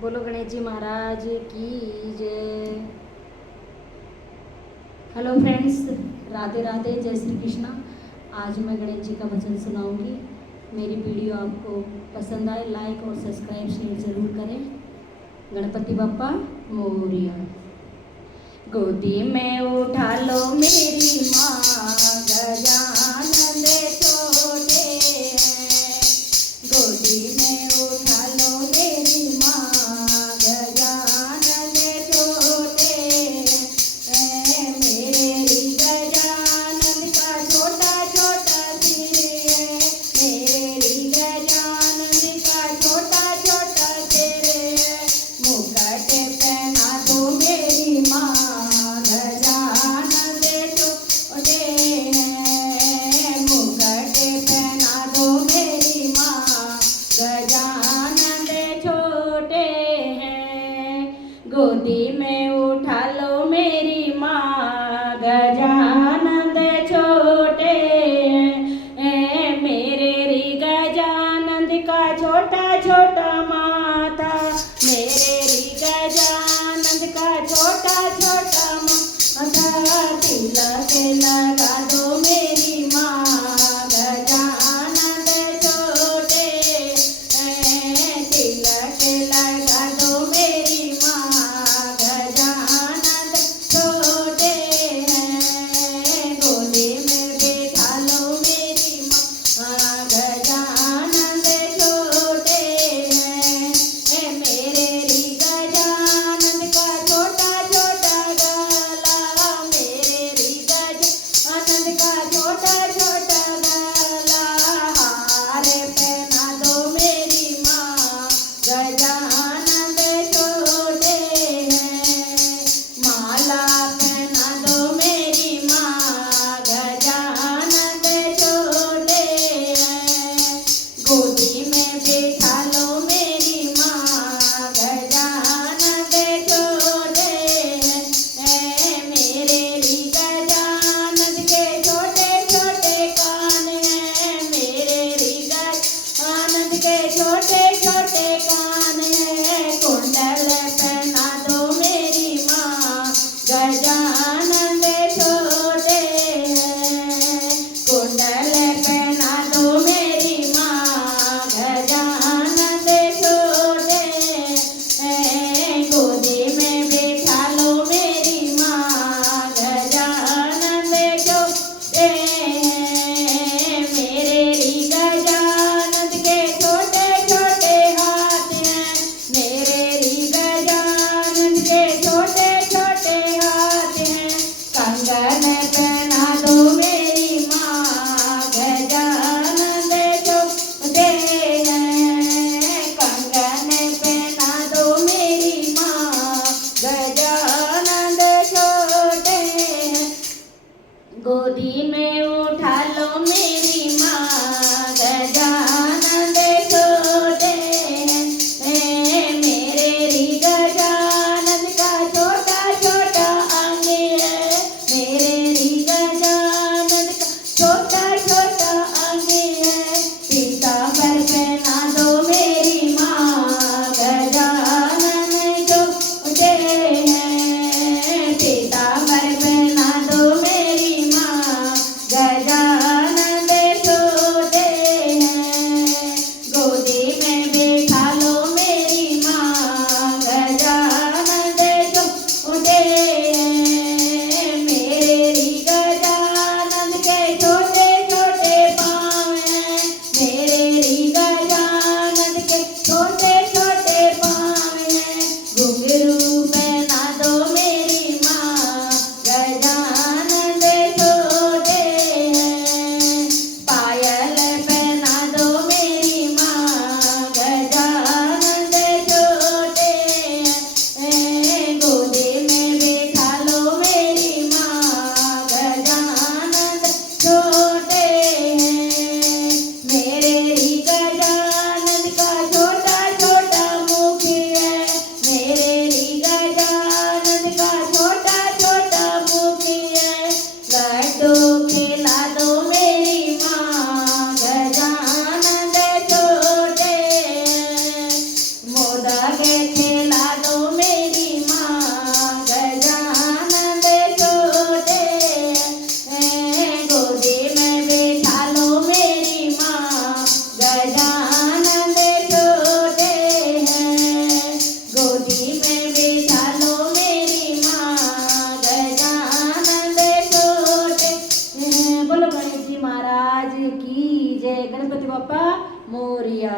बोलो गणेश जी महाराज की जय। हेलो फ्रेंड्स, राधे राधे, जय श्री कृष्णा। आज मैं गणेश जी का भजन सुनाऊंगी। मेरी वीडियो आपको पसंद आए लाइक और सब्सक्राइब शेयर ज़रूर करें। गणपति बप्पा मोरिया। गोदी में उठा लो मेरी माँ, गजानन छोटे हैं। गोदी में उठा लो मेरी माँ, गजानन छोटे हैं। मेरे गजानन का छोटा छोटा सिर है, मेरे गजानन का छोटा छोटा सिर है। मुकुट पहना दो मेरी माँ, गजानन छोटे हैं। मुकुट पहना दो मेरी माँ, गजानन छोटे हैं। गोदी में उठा लो मेरी माँ, गजानन छोटे हैं। मेरे री गजानन का छोटा छोटा माथा, मेरे री गजानन का छोटा छोटा माथा। तिलक लगा दो मेरी माँ, गजानन छोटे हैं। तिलक लगा दो मेरी माँ, गजानन छोटे हैं। गोदी में बैठा लो मेरी माँ, गजानन छोटे हैं। मेरे री गजानन का छोटा छोटा गला, मेरे री गजानन का छोटा छोटा गला। हार पहना दो मेरी माँ, गजानन छोटे हैं। माला पहना दो मेरी माँ, गजानन छोटे हैं। गोदी में बैठा लो मेरी माँ, गजानन छोटे हैं। मेरे री गजानन के छोटे छोटे कान हैं, मेरे री गजानन के छोटे छोटे कान हैं। कुंडल पहना दो मेरी माँ, गजानन छोटे हैं। कुंडल पहना दो मेरी माँ, गजानन गणपती बाप्पा मोरया.